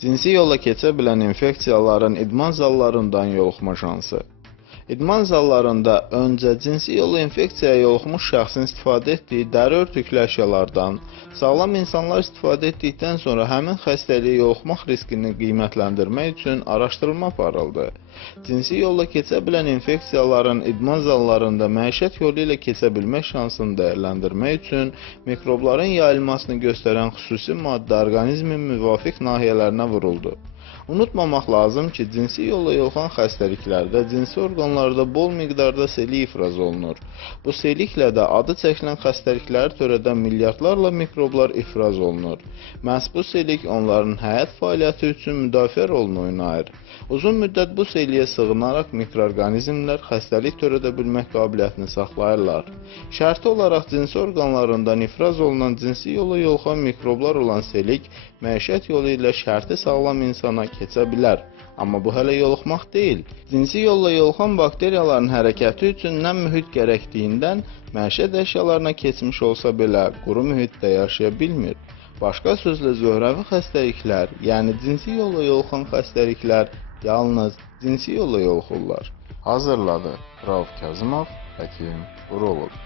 Cinsi yolla keçə bilən infeksiyaların idman zallarından yoluxma şansı. İdman zallarında öncə cinsi yolla infeksiyaya yoluxmuş şəxsin istifadə etdiyi dəri örtüklü əşyalardan, sağlam insanlar istifadə etdikdən sonra həmin xəstəliyə yoluxmaq riskini qiymətləndirmək üçün araşdırma aparıldı. Cinsi yolla keçə bilən infeksiyaların idman zallarında məişət yolu ilə keçə bilmək şansını dəyərləndirmək üçün mikrobların yayılmasını göstərən xüsusi maddə orqanizmin müvafiq nahiyələrinə vuruldu. Unutmamaq lazım ki, cinsi yolla yoluxan xəstəliklərdə cinsi orqanlarda bol miqdarda selik ifraz olunur. Bu seliklə də adı çəkilən xəstəlikləri törədən milyardlarla mikroblar ifraz olunur. Məhz bu selik onların həyat fəaliyyəti üçün müdafiə rolunu oynayır. Uzun müddət bu seliyə sığınaraq mikroorqanizmlər xəstəlik törədə bilmək qabiliyyətini saxlayırlar. Şərti olaraq cinsi orqanlarından ifraz olunan cinsi yolla yoluxan mikroblar olan selik məişət yolu ilə şərti sağlam insana keçə bilər. Amma bu hələ yoluxmaq deyil. Cinsi yolla yoluxan bakteriyaların hərəkəti üçün nə mühit gərəkdiyindən məişət əşyalarına keçmiş olsa belə quru mühitdə yaşaya bilmir. Başqa sözlə zöhrəvi xəstəliklər, yəni cinsi yolla yoluxan xəstəliklər yalnız cinsi yolla yoluxurlar. Hazırladı Rauf Kazımov, həkim, uroloq.